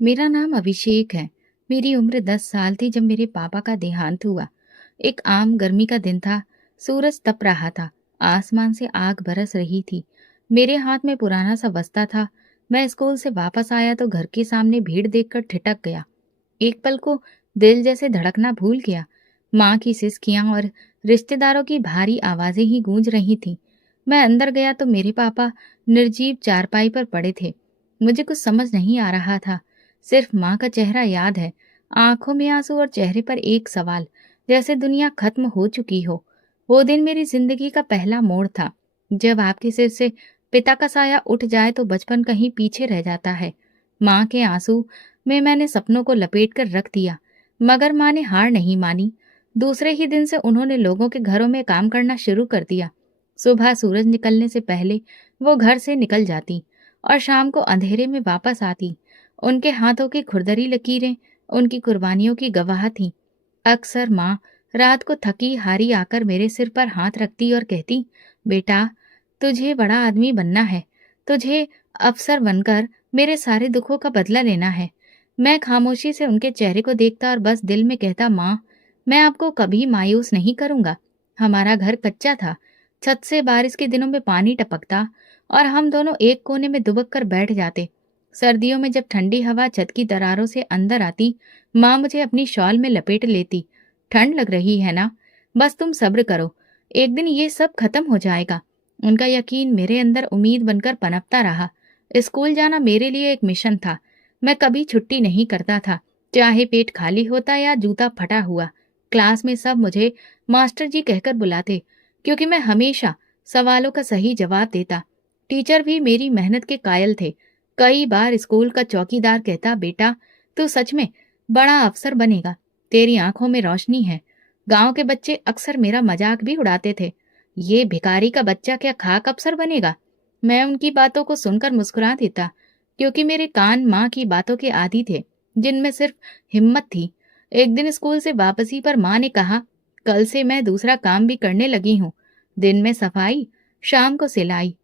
मेरा नाम अभिषेक है। मेरी उम्र 10 साल थी जब मेरे पापा का देहांत हुआ। एक आम गर्मी का दिन था। सूरज तप रहा था। आसमान से आग बरस रही थी। मेरे हाथ में पुराना सा बस्ता था। मैं स्कूल से वापस आया तो घर के सामने भीड़ देखकर ठिठक गया। एक पल को दिल जैसे धड़कना भूल गया। माँ की सिसकियां और रिश्तेदारों की भारी आवाजें ही गूंज रही थीं। मैं अंदर गया तो मेरे पापा निर्जीव चारपाई पर पड़े थे। मुझे कुछ समझ नहीं आ रहा था। सिर्फ माँ का चेहरा याद है। आंखों में आंसू और चेहरे पर एक सवाल, जैसे दुनिया खत्म हो चुकी हो। वो दिन मेरी जिंदगी का पहला मोड़ था। जब आपके सिर से पिता का साया उठ जाए तो बचपन कहीं पीछे रह जाता है। माँ के आंसू में मैंने सपनों को लपेट कर रख दिया, मगर माँ ने हार नहीं मानी। दूसरे ही दिन से उन्होंने लोगों के घरों में काम करना शुरू कर दिया। सुबह सूरज निकलने से पहले वो घर से निकल जाती और शाम को अंधेरे में वापस आती। उनके हाथों की खुरदरी लकीरें उनकी कुर्बानियों की गवाह थीं। अक्सर माँ रात को थकी हारी आकर मेरे सिर पर हाथ रखती और कहती, बेटा, तुझे बड़ा आदमी बनना है। तुझे अफसर बनकर मेरे सारे दुखों का बदला लेना है। मैं खामोशी से उनके चेहरे को देखता और बस दिल में कहता, माँ, मैं आपको कभी मायूस नहीं करूंगा। हमारा घर कच्चा था। छत से बारिश के दिनों में पानी टपकता और हम दोनों एक कोने में दुबक कर बैठ जाते। सर्दियों में जब ठंडी हवा छत की दरारों से अंदर आती, माँ मुझे अपनी शॉल में लपेट लेती। ठंड लग रही है ना? बस तुम सब्र करो, एक दिन ये सब खत्म हो जाएगा। उनका यकीन मेरे अंदर उम्मीद बनकर पनपता रहा। स्कूल जाना मेरे लिए एक मिशन था। मैं कभी छुट्टी नहीं करता था, चाहे पेट खाली होता या जूता फटा हुआ। क्लास में सब मुझे मास्टर जी कहकर बुलाते, क्योंकि मैं हमेशा सवालों का सही जवाब देता। टीचर भी मेरी मेहनत के कायल थे। कई बार स्कूल का चौकीदार कहता, बेटा, तू सच में बड़ा अफसर बनेगा। तेरी आंखों में रोशनी है। गांव के बच्चे अक्सर मेरा मजाक भी उड़ाते थे। ये भिखारी का बच्चा क्या खाक अफसर बनेगा? मैं उनकी बातों को सुनकर मुस्कुरा देता, क्योंकि मेरे कान माँ की बातों के आदी थे, जिनमें सिर्फ हिम्मत थी। एक दिन स्कूल से वापसी पर माँ ने कहा, कल से मैं दूसरा काम भी करने लगी हूँ। दिन में सफाई, शाम को सिलाई।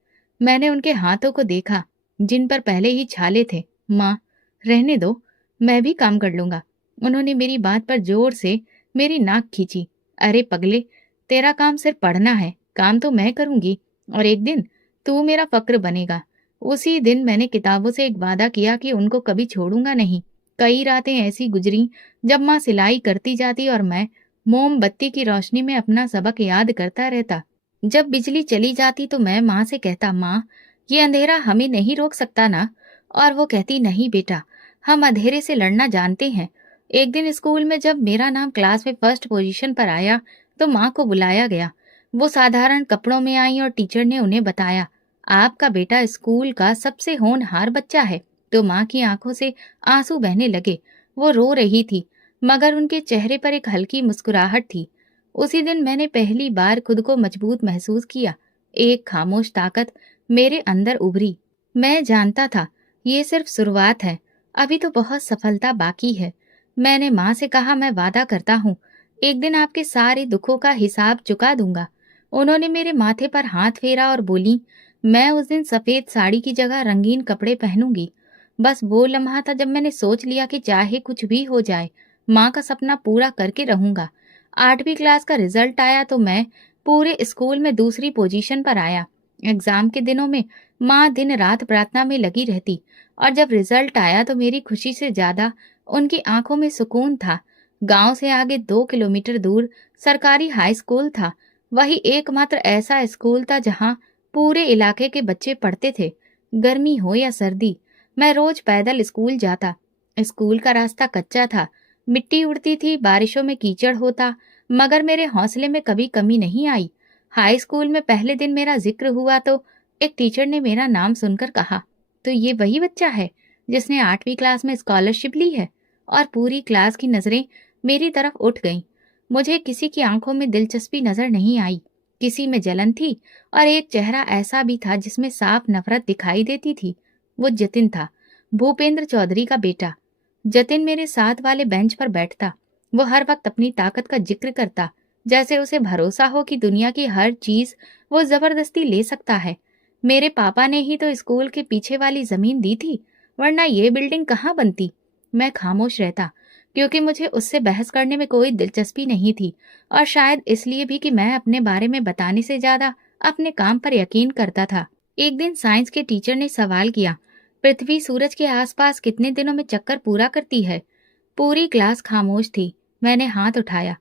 मैंने उनके हाथों को देखा, जिन पर पहले ही छाले थे। माँ, रहने दो, मैं भी काम कर लूंगा। उन्होंने मेरी बात पर जोर से मेरी नाक खींची। अरे पगले, तेरा काम सिर्फ पढ़ना है, काम तो मैं करूंगी, और एक दिन तू मेरा फक्र बनेगा। उसी दिन मैंने किताबों से एक वादा किया कि उनको कभी छोड़ूंगा नहीं। कई रातें ऐसी गुजरी जब माँ सिलाई करती जाती और मैं मोमबत्ती की रोशनी में अपना सबक याद करता रहता। जब बिजली चली जाती तो मैं माँ से कहता, माँ, ये अंधेरा हमें नहीं रोक सकता ना? और वो कहती, नहीं बेटा, हम अंधेरे से लड़ना जानते हैं। एक दिन स्कूल में जब मेरा नाम क्लास में फर्स्ट पोजीशन पर आया तो माँ को बुलाया गया। वो साधारण कपड़ों में आई और टीचर ने उन्हें बताया, आपका बेटा स्कूल का सबसे होनहार बच्चा है। तो माँ की आंखों से आंसू बहने लगे। वो रो रही थी, मगर उनके चेहरे पर एक हल्की मुस्कुराहट थी। उसी दिन मैंने पहली बार खुद को मजबूत महसूस किया। एक खामोश ताकत मेरे अंदर उभरी। मैं जानता था ये सिर्फ शुरुआत है, अभी तो बहुत सफलता बाकी है। मैंने माँ से कहा, मैं वादा करता हूँ, एक दिन आपके सारे दुखों का हिसाब चुका दूंगा। उन्होंने मेरे माथे पर हाथ फेरा और बोली, मैं उस दिन सफेद साड़ी की जगह रंगीन कपड़े पहनूंगी। बस वो लम्हा था जब मैंने सोच लिया कि चाहे कुछ भी हो जाए, माँ का सपना पूरा करके रहूंगा। 8वीं क्लास का रिजल्ट आया तो मैं पूरे स्कूल में दूसरी पोजीशन पर आया। एग्जाम के दिनों में माँ दिन रात प्रार्थना में लगी रहती, और जब रिजल्ट आया तो मेरी खुशी से ज्यादा उनकी आंखों में सुकून था। गांव से आगे 2 किलोमीटर दूर सरकारी हाई स्कूल था। वही एकमात्र ऐसा स्कूल था जहां पूरे इलाके के बच्चे पढ़ते थे। गर्मी हो या सर्दी, मैं रोज पैदल स्कूल जाता। स्कूल का रास्ता कच्चा था, मिट्टी उड़ती थी, बारिशों में कीचड़ होता, मगर मेरे हौसले में कभी कमी नहीं आई। हाई स्कूल में पहले दिन मेरा जिक्र हुआ तो एक टीचर ने मेरा नाम सुनकर कहा, तो ये वही बच्चा है जिसने 8वीं क्लास में स्कॉलरशिप ली है? और पूरी क्लास की नजरें मेरी तरफ उठ गईं। मुझे किसी की आंखों में दिलचस्पी नजर नहीं आई, किसी में जलन थी, और एक चेहरा ऐसा भी था जिसमें साफ नफरत दिखाई देती थी। वो जतिन था, भूपेंद्र चौधरी का बेटा। जतिन मेरे साथ वाले बेंच पर बैठता। वो हर वक्त अपनी ताकत का जिक्र करता, जैसे उसे भरोसा हो कि दुनिया की हर चीज वो जबरदस्ती ले सकता है। मेरे पापा ने ही तो स्कूल के पीछे वाली जमीन दी थी, वरना ये बिल्डिंग कहाँ बनती। मैं खामोश रहता, क्योंकि मुझे उससे बहस करने में कोई दिलचस्पी नहीं थी, और शायद इसलिए भी कि मैं अपने बारे में बताने से ज्यादा अपने काम पर यकीन करता था। एक दिन साइंस के टीचर ने सवाल किया, पृथ्वी सूरज के आसपास कितने दिनों में चक्कर पूरा करती है? पूरी क्लास खामोश थी। मैंने हाथ उठाया,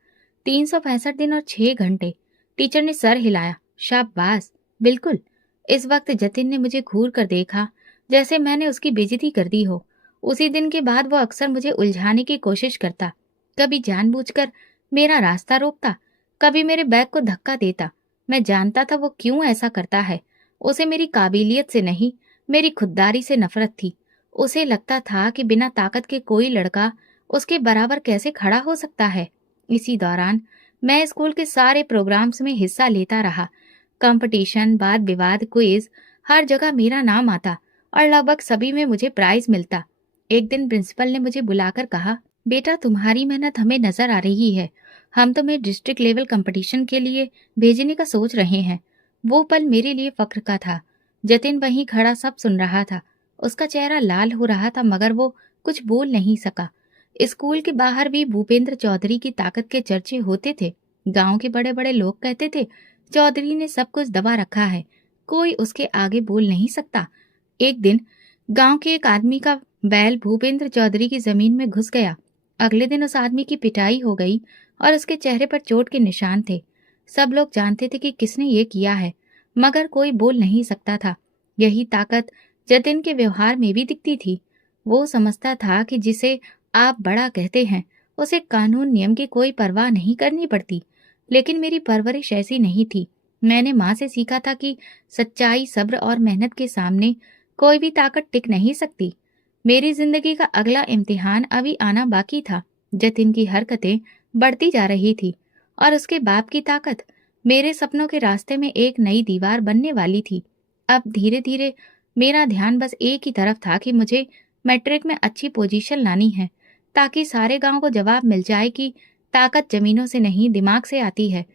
365 दिन और 6 घंटे। टीचर ने सर हिलाया, शाबाश, बिल्कुल। इस वक्त जतिन ने मुझे घूर कर देखा, जैसे मैंने उसकी बेइज्जती कर दी हो। उसी दिन के बाद वो अक्सर मुझे उलझाने की कोशिश करता, कभी जानबूझकर मेरा रास्ता रोकता, कभी मेरे बैग को धक्का देता। मैं जानता था वो क्यों ऐसा करता है। उसे मेरी काबिलियत से नहीं, मेरी खुददारी से नफरत थी। उसे लगता था कि बिना ताकत के कोई लड़का उसके बराबर कैसे खड़ा हो सकता है। इसी दौरान मैं स्कूल के सारे प्रोग्राम्स में हिस्सा लेता रहा। कंपटीशन, वाद विवाद, क्विज, हर जगह मेरा नाम आता और लगभग सभी में मुझे प्राइज मिलता। एक दिन प्रिंसिपल ने मुझे बुलाकर कहा, बेटा तुम्हारी मेहनत हमें नजर आ रही है, हम तुम्हें डिस्ट्रिक्ट लेवल कंपटीशन के लिए भेजने का सोच रहे हैं। वो पल मेरे लिए फक्र का था। जतिन वहीं खड़ा सब सुन रहा था। उसका चेहरा लाल हो रहा था, मगर वो कुछ बोल नहीं सका। स्कूल के बाहर भी भूपेंद्र चौधरी की ताकत के चर्चे होते थे। गांव के बड़े बड़े लोग कहते थे, चौधरी ने सब कुछ दबा रखा है, कोई उसके आगे बोल नहीं सकता। एक दिन गांव के एक आदमी का बैल भूपेंद्र चौधरी की जमीन में घुस गया। अगले दिन उस आदमी की पिटाई हो गई और उसके चेहरे पर चोट के निशान थे। सब लोग जानते थे कि किसने ये किया है, मगर कोई बोल नहीं सकता था। यही ताकत जतिन के व्यवहार में भी दिखती थी। वो समझता था कि जिसे आप बड़ा कहते हैं, उसे कानून नियम की कोई परवाह नहीं करनी पड़ती। लेकिन मेरी परवरिश ऐसी नहीं थी। मैंने माँ से सीखा था कि सच्चाई, सब्र और मेहनत के सामने कोई भी ताकत टिक नहीं सकती। मेरी जिंदगी का अगला इम्तिहान अभी आना बाकी था। जतिन की हरकतें बढ़ती जा रही थी और उसके बाप की ताकत मेरे सपनों के रास्ते में एक नई दीवार बनने वाली थी। अब धीरे धीरे मेरा ध्यान बस एक ही तरफ था कि मुझे मैट्रिक में अच्छी पोजीशन लानी है, ताकि सारे गांव को जवाब मिल जाए कि ताकत जमीनों से नहीं, दिमाग से आती है।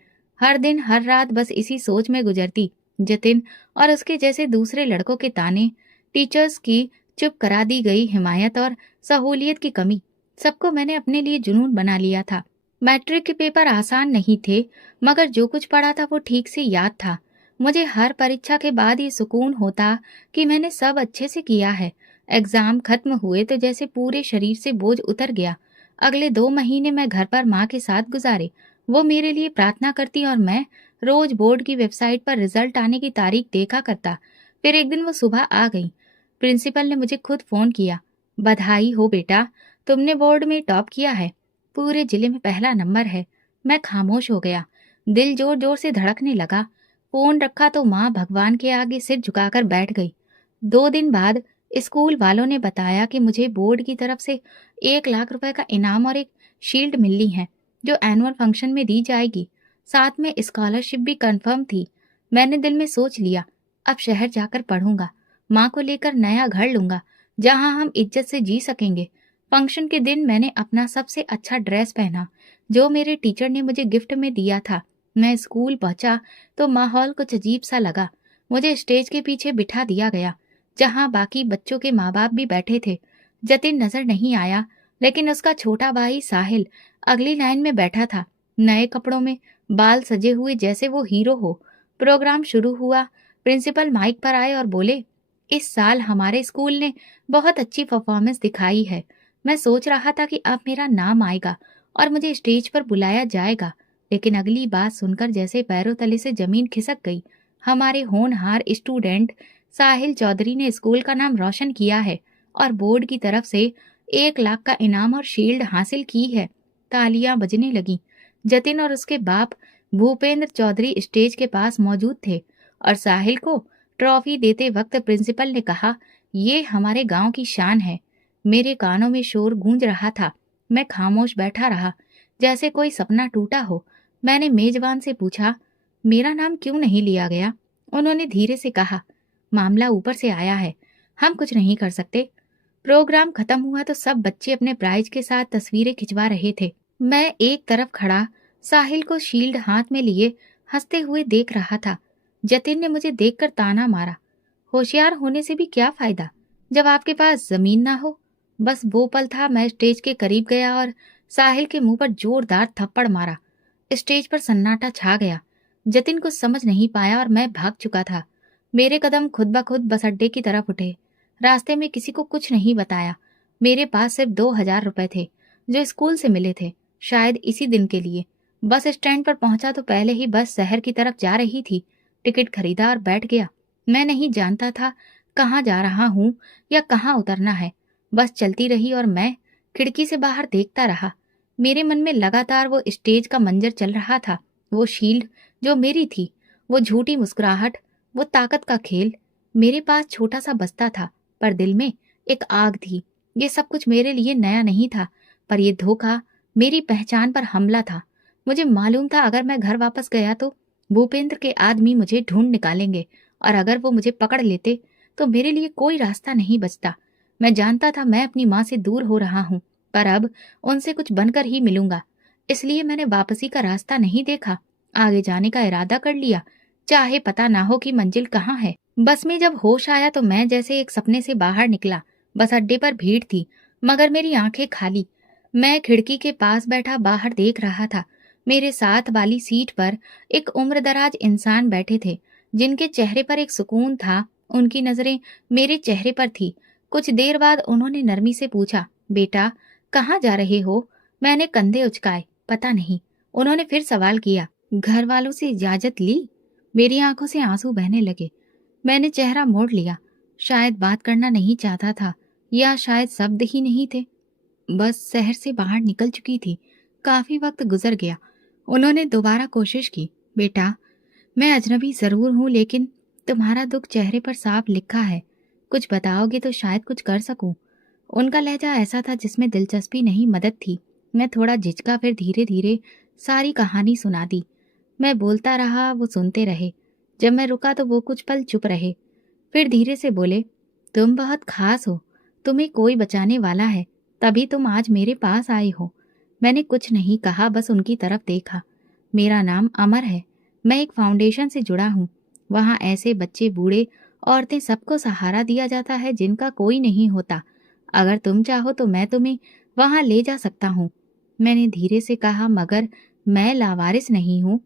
हर दिन हर रात बस इसी सोच में गुजरती। जतिन और उसके जैसे दूसरे लड़कों के ताने, टीचर्स की चुप करा दी गई हिमायत और सहूलियत की कमी, सबको मैंने अपने लिए जुनून बना लिया था। मैट्रिक के पेपर आसान नहीं थे, मगर जो कुछ पढ़ा था वो ठीक से याद था। मुझे हर परीक्षा के बाद ये सुकून होता कि मैंने सब अच्छे से किया है। एग्जाम खत्म हुए तो जैसे पूरे शरीर से बोझ उतर गया। अगले 2 महीने मैं घर पर माँ के साथ गुजारे। वो मेरे लिए प्रार्थना करती और मैं रोज बोर्ड की वेबसाइट पर रिजल्ट आने की तारीख देखा करता। फिर एक दिन वो सुबह आ गई। प्रिंसिपल ने मुझे खुद फोन किया, बधाई हो बेटा, तुमने बोर्ड में टॉप किया है, पूरे जिले में पहला नंबर है। मैं खामोश हो गया, दिल जोर जोर से धड़कने लगा। फोन रखा तो माँ भगवान के आगे सिर झुकाकर बैठ गई। 2 दिन बाद स्कूल वालों ने बताया कि मुझे बोर्ड की तरफ से 1 लाख रुपए का इनाम और एक शील्ड मिलनी है, जो एनुअल फंक्शन में दी जाएगी। साथ में स्कॉलरशिप भी कंफर्म थी। मैंने दिल में सोच लिया, अब शहर जाकर पढ़ूंगा, माँ को लेकर नया घर लूंगा, जहाँ हम इज्जत से जी सकेंगे। फंक्शन के दिन मैंने अपना सबसे अच्छा ड्रेस पहना, जो मेरे टीचर ने मुझे गिफ्ट में दिया था। मैं स्कूल पहुंचा तो माहौल कुछ अजीब सा लगा। मुझे स्टेज के पीछे बिठा दिया गया, जहाँ बाकी बच्चों के माँ बाप भी बैठे थे। जतिन नजर नहीं आया, लेकिन उसका छोटा भाई साहिल अगली लाइन में बैठा था, नए कपड़ों में, बाल सजे हुए जैसे वो हीरो हो। प्रोग्राम शुरू हुआ। प्रिंसिपल माइक पर आए और बोले, इस साल हमारे स्कूल ने बहुत अच्छी परफॉर्मेंस दिखाई है। मैं सोच रहा था कि अब मेरा नाम आएगा और मुझे स्टेज पर बुलाया जाएगा, लेकिन अगली बात सुनकर जैसे पैरों तले से जमीन खिसक गई। हमारे होनहार स्टूडेंट साहिल चौधरी ने स्कूल का नाम रोशन किया है और बोर्ड की तरफ से 1 लाख का इनाम और शील्ड हासिल की है। तालियां बजने लगी। जतिन और उसके बाप भूपेंद्र चौधरी स्टेज के पास मौजूद थे और साहिल को ट्रॉफी देते वक्त प्रिंसिपल ने कहा, ये हमारे गांव की शान है। मेरे कानों में शोर गूंज रहा था। मैं खामोश बैठा रहा, जैसे कोई सपना टूटा हो। मैंने मेजबान से पूछा, मेरा नाम क्यों नहीं लिया गया? उन्होंने धीरे से कहा, मामला ऊपर से आया है, हम कुछ नहीं कर सकते। प्रोग्राम खत्म हुआ तो सब बच्चे अपने प्राइज के साथ तस्वीरें खिंचवा रहे थे। मैं एक तरफ खड़ा साहिल को शील्ड हाथ में लिए हंसते हुए देख रहा था। जतिन ने मुझे देखकर ताना मारा, होशियार होने से भी क्या फायदा जब आपके पास जमीन ना हो। बस वो पल था, मैं स्टेज के करीब गया और साहिल के मुंह पर जोरदार थप्पड़ मारा। स्टेज पर सन्नाटा छा गया। जतिन कुछ समझ नहीं पाया और मैं भाग चुका था। मेरे कदम खुद ब खुद बस अड्डे की तरफ उठे। रास्ते में किसी को कुछ नहीं बताया। मेरे पास सिर्फ 2,000 रुपए थे, जो स्कूल से मिले थे, शायद इसी दिन के लिए। बस स्टैंड पर पहुंचा तो पहले ही बस शहर की तरफ जा रही थी। टिकट खरीदा और बैठ गया। मैं नहीं जानता था कहाँ जा रहा हूँ या कहाँ उतरना है। बस चलती रही और मैं खिड़की से बाहर देखता रहा। मेरे मन में लगातार वो स्टेज का मंजर चल रहा था, वो शील्ड जो मेरी थी, वो झूठी मुस्कुराहट, वो ताकत का खेल। मेरे पास छोटा सा बस्ता था, पर दिल में एक आग थी। ये सब कुछ मेरे लिए नया नहीं था, पर यह धोखा मेरी पहचान पर हमला था। मुझे मालूम था अगर मैं घर वापस गया तो भूपेंद्र के आदमी मुझे ढूंढ निकालेंगे, और अगर वो मुझे पकड़ लेते तो मेरे लिए कोई रास्ता नहीं बचता। मैं जानता था मैं अपनी माँ से दूर हो रहा हूँ, पर अब उनसे कुछ बनकर ही मिलूंगा। इसलिए मैंने वापसी का रास्ता नहीं देखा, आगे जाने का इरादा कर लिया, चाहे पता ना हो कि मंजिल कहाँ है। बस में जब होश आया तो मैं जैसे एक सपने से बाहर निकला। बस अड्डे पर भीड़ थी, मगर मेरी आंखें खाली। मैं खिड़की के पास बैठा बाहर देख रहा था। मेरे साथ वाली सीट पर एक उम्रदराज इंसान बैठे थे, जिनके चेहरे पर एक सुकून था। उनकी नजरें मेरे चेहरे पर थी। कुछ देर बाद उन्होंने नरमी से पूछा, बेटा कहाँ जा रहे हो? मैंने कंधे उचकाए, पता नहीं। उन्होंने फिर सवाल किया, घर वालों से इजाजत ली? मेरी आंखों से आंसू बहने लगे। मैंने चेहरा मोड़ लिया। शायद बात करना नहीं चाहता था, या शायद शब्द ही नहीं थे। बस शहर से बाहर निकल चुकी थी। काफी वक्त गुजर गया। उन्होंने दोबारा कोशिश की, बेटा मैं अजनबी जरूर हूँ, लेकिन तुम्हारा दुख चेहरे पर साफ लिखा है। कुछ बताओगे तो शायद कुछ कर सकूं। उनका लहजा ऐसा था जिसमें दिलचस्पी नहीं, मदद थी। मैं थोड़ा झिझका, फिर धीरे धीरे सारी कहानी सुना दी। मैं बोलता रहा, वो सुनते रहे। जब मैं रुका तो वो कुछ पल चुप रहे, फिर धीरे से बोले, तुम बहुत खास हो, तुम्हें कोई बचाने वाला है, तभी तुम आज मेरे पास आए हो। मैंने कुछ नहीं कहा, बस उनकी तरफ देखा। मेरा नाम अमर है। मैं एक फाउंडेशन से जुड़ा हूँ। वहाँ ऐसे बच्चे, बूढ़े, औरतें, सबको सहारा दिया जाता है जिनका कोई नहीं होता। अगर तुम चाहो तो मैं तुम्हें वहाँ ले जा सकता हूँ। मैंने धीरे से कहा, मगर मैं लावारिस नहीं हूँ।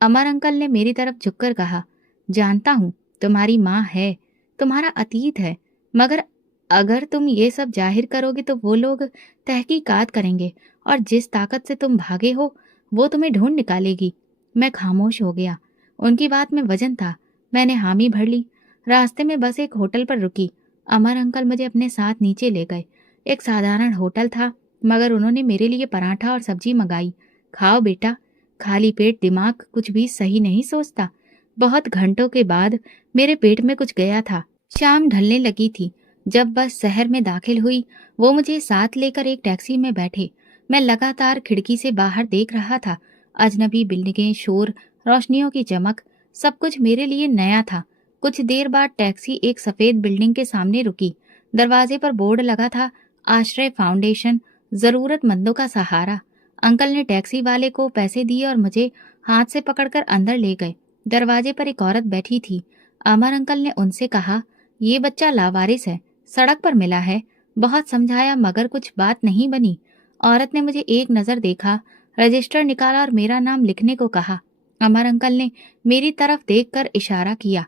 अमर अंकल ने मेरी तरफ झुककर कहा, जानता हूँ तुम्हारी माँ है, तुम्हारा अतीत है, मगर अगर तुम ये सब जाहिर करोगे तो वो लोग तहकीकात करेंगे, और जिस ताकत से तुम भागे हो वो तुम्हें ढूंढ निकालेगी। मैं खामोश हो गया। उनकी बात में वजन था। मैंने हामी भर ली। रास्ते में बस एक होटल पर रुकी। अमर अंकल मुझे अपने साथ नीचे ले गए। एक साधारण होटल था, मगर उन्होंने मेरे लिए पराठा और सब्जी मंगाई। खाओ बेटा, खाली पेट दिमाग कुछ भी सही नहीं सोचता। बहुत घंटों के बाद मेरे पेट में कुछ गया था। शाम ढलने लगी थी। जब बस शहर में दाखिल हुई, वो मुझे साथ लेकर एक टैक्सी में बैठे। मैं लगातार खिड़की से बाहर देख रहा था। अजनबी बिल्डिंगें, शोर, रोशनियों की चमक, सब कुछ मेरे लिए नया था। कुछ देर बाद टैक्सी एक सफेद बिल्डिंग के सामने रुकी। दरवाजे पर बोर्ड लगा था, आश्रय फाउंडेशन, जरूरतमंदों का सहारा। अंकल ने टैक्सी वाले को पैसे दिए और मुझे हाथ से पकड़कर अंदर ले गए। दरवाजे पर एक औरत बैठी थी। अमर अंकल ने उनसे कहा, ये बच्चा लावारिस है, सड़क पर मिला है। बहुत समझाया, मगर कुछ बात नहीं बनी। औरत ने मुझे एक नजर देखा, रजिस्टर निकाला और मेरा नाम लिखने को कहा। अमर अंकल ने मेरी तरफ देखकर इशारा किया,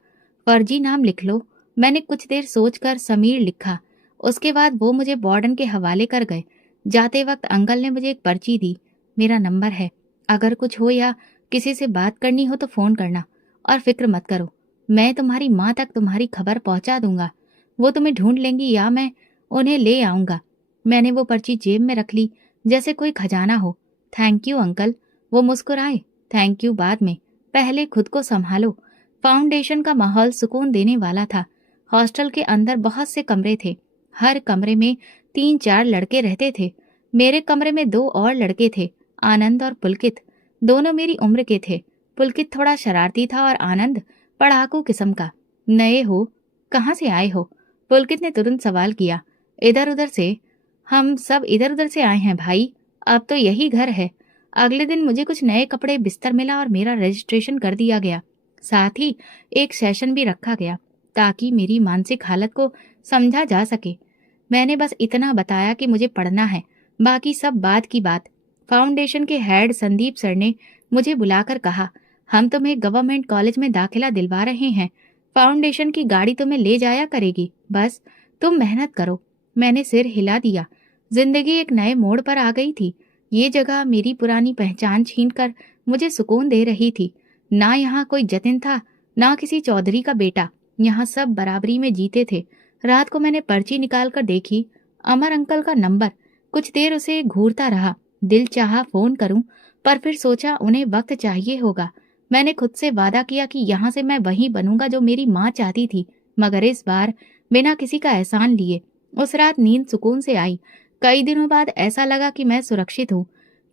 फर्जी नाम लिख लो। मैंने कुछ देर सोचकर समीर लिखा। उसके बाद वो मुझे वार्डन के हवाले कर गए। जाते वक्त अंकल ने मुझे एक पर्ची दी। मेरा नंबर है, अगर कुछ हो या किसी से बात करनी हो तो फोन करना, और फिक्र मत करो, मैं तुम्हारी माँ तक तुम्हारी खबर पहुंचा दूंगा। वो तुम्हें ढूंढ लेंगी या मैं उन्हें ले आऊंगा। मैंने वो पर्ची जेब में रख ली, जैसे कोई खजाना हो। Thank you uncle. वो मुस्कुराए। थैंक यू बाद में, पहले खुद को संभालो। फाउंडेशन का माहौल सुकून देने वाला था। हॉस्टल के अंदर बहुत से कमरे थे। हर कमरे में 3-4 लड़के रहते थे। मेरे कमरे में 2 और लड़के थे, आनंद और पुलकित। दोनों मेरी उम्र के थे। पुलकित थोड़ा शरारती था और आनंद पढ़ाकू किस्म का। नए हो? कहाँ से आए हो? पुलकित ने तुरंत सवाल किया। इधर उधर से। हम सब इधर उधर से आए हैं भाई, अब तो यही घर है। अगले दिन मुझे कुछ नए कपड़े, बिस्तर मिला और मेरा रजिस्ट्रेशन कर दिया गया। साथ ही एक सेशन भी रखा गया ताकि मेरी मानसिक हालत को समझा जा सके। मैंने बस इतना बताया कि मुझे पढ़ना है, बाकी सब बाद की बात। फाउंडेशन के हेड संदीप सर ने मुझे बुलाकर कहा, हम तुम्हें गवर्नमेंट कॉलेज में दाखिला दिलवा रहे हैं, फाउंडेशन की गाड़ी तुम्हें ले जाया करेगी, बस तुम मेहनत करो। मैंने सिर हिला दिया। जिंदगी एक नए मोड़ पर आ गई थी। ये जगह मेरी पुरानी पहचान छीनकर मुझे सुकून दे रही थी। ना यहाँ कोई जतिन था, ना किसी चौधरी का बेटा। यहाँ सब बराबरी में जीते थे। रात को मैंने पर्ची निकाल कर देखी, अमर अंकल का नंबर। कुछ देर उसे घूरता रहा। दिल चाहा फोन करूं, पर फिर सोचा उन्हें वक्त चाहिए होगा। मैंने खुद से वादा किया कि यहाँ से मैं वही बनूंगा जो मेरी माँ चाहती थी, मगर इस बार बिना किसी का एहसान लिए। उस रात नींद सुकून से आई। कई दिनों बाद ऐसा लगा कि मैं सुरक्षित हूँ।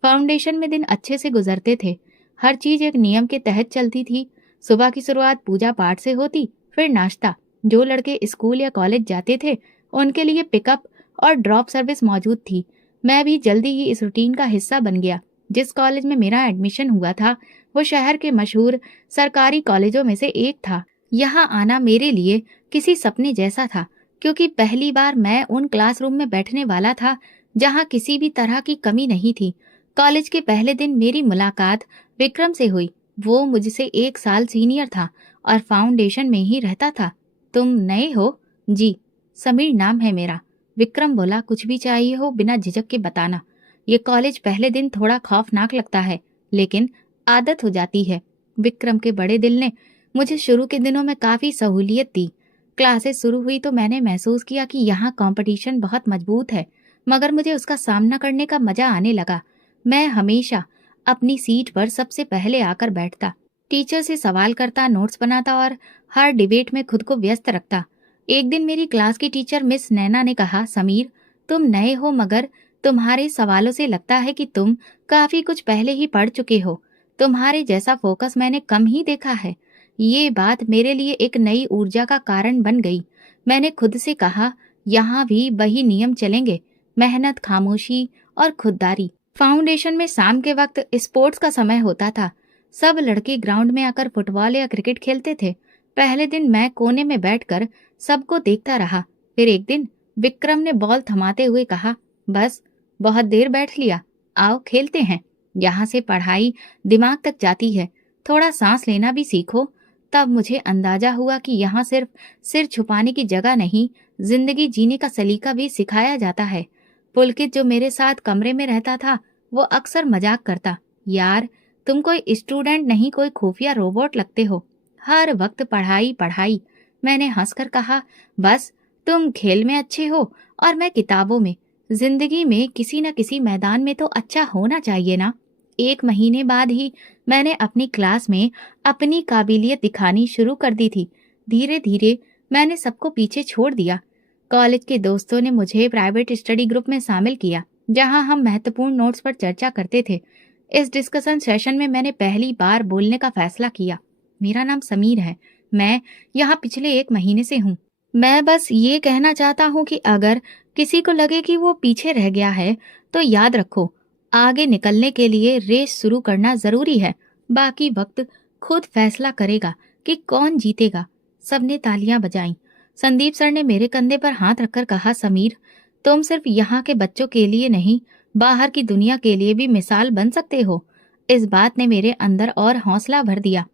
फाउंडेशन में दिन अच्छे से गुजरते थे। हर चीज एक नियम के तहत चलती थी। सुबह की शुरुआत पूजा पाठ से होती, फिर नाश्ता। जो लड़के स्कूल या कॉलेज जाते थे उनके लिए पिकअप और ड्रॉप सर्विस मौजूद थी। मैं भी जल्दी ही इस रूटीन का हिस्सा बन गया। जिस कॉलेज में मेरा एडमिशन हुआ था वो शहर के मशहूर सरकारी कॉलेजों में से एक था। यहाँ आना मेरे लिए किसी सपने जैसा था, क्योंकि पहली बार मैं उन क्लासरूम में बैठने वाला था जहाँ किसी भी तरह की कमी नहीं थी। कॉलेज के पहले दिन मेरी मुलाकात विक्रम से हुई। वो मुझसे 1 साल सीनियर था और फाउंडेशन में ही रहता था। तुम नए हो? जी, समीर नाम है मेरा। विक्रम बोला, कुछ भी चाहिए हो बिना झिझक के बताना। ये कॉलेज पहले दिन थोड़ा खौफनाक लगता है, लेकिन आदत हो जाती है। विक्रम के बड़े दिल ने मुझे शुरू के दिनों में काफी सहूलियत दी। क्लासेस शुरू हुई तो मैंने महसूस किया कि यहाँ कंपटीशन बहुत मजबूत है, मगर मुझे उसका सामना करने का मजा आने लगा। मैं हमेशा अपनी सीट पर सबसे पहले आकर बैठता, टीचर से सवाल करता, नोट्स बनाता और हर डिबेट में खुद को व्यस्त रखता। एक दिन मेरी क्लास की टीचर मिस नैना ने कहा, समीर, तुम नए हो मगर तुम्हारे सवालों से लगता है कि तुम काफी कुछ पहले ही पढ़ चुके हो। तुम्हारे जैसा फोकस मैंने कम ही देखा है। ये बात मेरे लिए एक नई ऊर्जा का कारण बन गई। मैंने खुद से कहा, यहाँ भी वही नियम चलेंगे, मेहनत, खामोशी और खुददारी। फाउंडेशन में शाम के वक्त स्पोर्ट्स का समय होता था। सब लड़के ग्राउंड में आकर फुटबॉल या क्रिकेट खेलते थे। पहले दिन मैं कोने में बैठकर सबको देखता रहा। फिर एक दिन विक्रम ने बॉल थमाते हुए कहा, बस बहुत देर बैठ लिया, आओ खेलते हैं। यहाँ से पढ़ाई दिमाग तक जाती है, थोड़ा सांस लेना भी सीखो। तब मुझे अंदाजा हुआ कि यहाँ सिर्फ सिर छुपाने की जगह नहीं, जिंदगी जीने का सलीका भी सिखाया जाता है। पुलकित जो मेरे साथ कमरे में रहता था वो अक्सर मजाक करता, यार तुम कोई स्टूडेंट नहीं, कोई खुफिया रोबोट लगते हो, हर वक्त पढ़ाई पढ़ाई। मैंने हंसकर कहा, बस तुम खेल में अच्छे हो और मैं किताबों में। जिंदगी में किसी न किसी मैदान में तो अच्छा होना चाहिए ना। 1 महीने बाद ही मैंने अपनी क्लास में अपनी काबिलियत दिखानी शुरू कर दी थी। धीरे धीरे मैंने सबको पीछे छोड़ दिया। कॉलेज के दोस्तों ने मुझे प्राइवेट स्टडी ग्रुप में शामिल किया, जहां हम महत्वपूर्ण नोट्स पर चर्चा करते थे। इस डिस्कशन सेशन में मैंने पहली बार बोलने का फैसला किया। मेरा नाम समीर है, मैं यहाँ पिछले 1 महीने से हूँ। मैं बस ये कहना चाहता हूँ कि अगर किसी को लगे कि वो पीछे रह गया है तो याद रखो, आगे निकलने के लिए रेस शुरू करना जरूरी है। बाकी वक्त खुद फैसला करेगा कि कौन जीतेगा। सबने तालियां बजाईं। संदीप सर ने मेरे कंधे पर हाथ रखकर कहा, समीर, तुम सिर्फ यहाँ के बच्चों के लिए नहीं, बाहर की दुनिया के लिए भी मिसाल बन सकते हो। इस बात ने मेरे अंदर और हौसला भर दिया।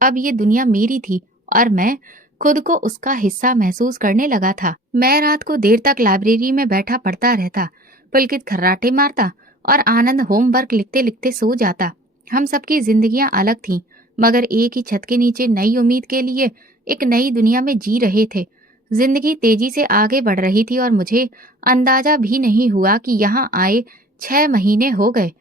अब ये दुनिया मेरी थी और मैं खुद को उसका हिस्सा महसूस करने लगा था। मैं रात को देर तक लाइब्रेरी में बैठा पढ़ता रहता। पुलकित खर्राटे मारता और आनंद होमवर्क लिखते लिखते सो जाता। हम सबकी जिंदगियां अलग थीं, मगर एक ही छत के नीचे नई उम्मीद के लिए एक नई दुनिया में जी रहे थे। जिंदगी तेजी से आगे बढ़ रही थी और मुझे अंदाजा भी नहीं हुआ कि यहाँ आए 6 महीने हो गए।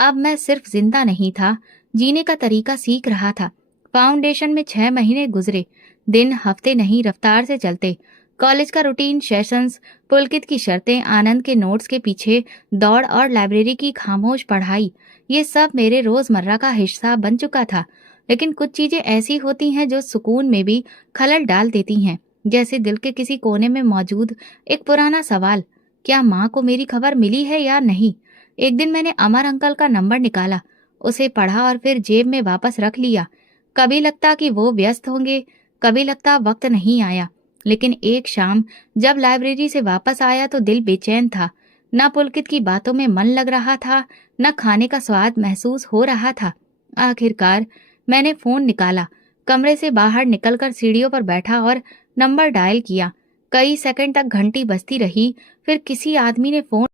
अब मैं सिर्फ जिंदा नहीं था, जीने का तरीका सीख रहा था। फाउंडेशन में 6 महीने गुजरे। दिन हफ्ते नहीं रफ्तार से चलते। कॉलेज का रूटीन, सेशंस, पुलकित की शर्तें, आनंद के नोट्स के पीछे दौड़ और लाइब्रेरी की खामोश पढ़ाई, ये सब मेरे रोजमर्रा का हिस्सा बन चुका था। लेकिन कुछ चीजें ऐसी होती हैं जो सुकून में भी खलल डाल देती हैं, जैसे दिल के किसी कोने में मौजूद एक पुराना सवाल, क्या माँ को मेरी खबर मिली है या नहीं। एक दिन मैंने अमर अंकल का नंबर निकाला, उसे पढ़ा और फिर जेब में वापस रख लिया। कभी लगता कि वो व्यस्त होंगे, कभी लगता वक्त नहीं आया, लेकिन एक शाम जब लाइब्रेरी से वापस आया तो दिल बेचैन था। न पुलकित की बातों में मन लग रहा था, न खाने का स्वाद महसूस हो रहा था। आखिरकार मैंने फोन निकाला, कमरे से बाहर निकलकर सीढ़ियों पर बैठा और नंबर डायल किया। कई सेकंड तक घंटी बजती रही, फिर किसी आदमी ने फोन